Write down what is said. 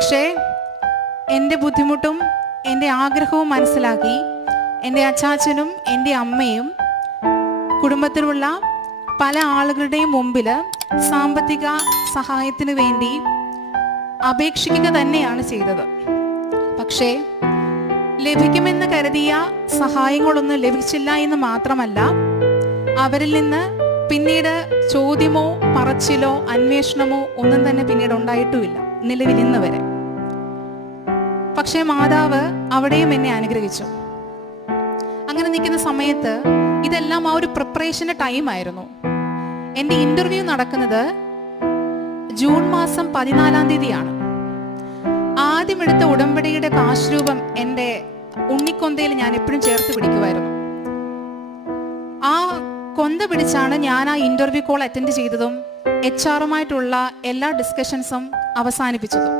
പക്ഷേ എൻ്റെ ബുദ്ധിമുട്ടും എൻ്റെ ആഗ്രഹവും മനസ്സിലാക്കി എൻ്റെ അച്ചാച്ചനും എൻ്റെ അമ്മയും കുടുംബത്തിലുള്ള പല ആളുകളുടെയും മുമ്പിൽ സാമ്പത്തിക സഹായത്തിന് വേണ്ടി അപേക്ഷിക്കുക തന്നെയാണ് ചെയ്തത്. പക്ഷേ ലഭിക്കുമെന്ന് കരുതിയ സഹായങ്ങളൊന്നും ലഭിച്ചില്ല എന്ന് മാത്രമല്ല, അവരിൽ നിന്ന് പിന്നീട് ചോദ്യമോ പറച്ചിലോ അന്വേഷണമോ ഒന്നും തന്നെ പിന്നീട് ഉണ്ടായിട്ടുമില്ല, നിലവിൽ ഇന്ന് വരെ. പക്ഷേ മാതാവ് അവിടെയും എന്നെ അനുഗ്രഹിച്ചു. അങ്ങനെ നിൽക്കുന്ന സമയത്ത് ഇതെല്ലാം ആ ഒരു പ്രിപ്പറേഷൻ്റെ ടൈമായിരുന്നു. എൻ്റെ ഇൻ്റർവ്യൂ നടക്കുന്നത് ജൂൺ മാസം 14-ാം തീയതിയാണ്. ആദ്യം എടുത്ത ഉടമ്പടിയുടെ കാശ് രൂപം എൻ്റെ ഉണ്ണിക്കൊന്തയിൽ ഞാൻ എപ്പോഴും ചേർത്ത് പിടിക്കുമായിരുന്നു. ആ കൊന്ത പിടിച്ചാണ് ഞാൻ ആ ഇൻ്റർവ്യൂ കോൾ അറ്റൻഡ് ചെയ്തതും HR-ഉമായിട്ടുള്ള എല്ലാ ഡിസ്കഷൻസും അവസാനിപ്പിച്ചതും.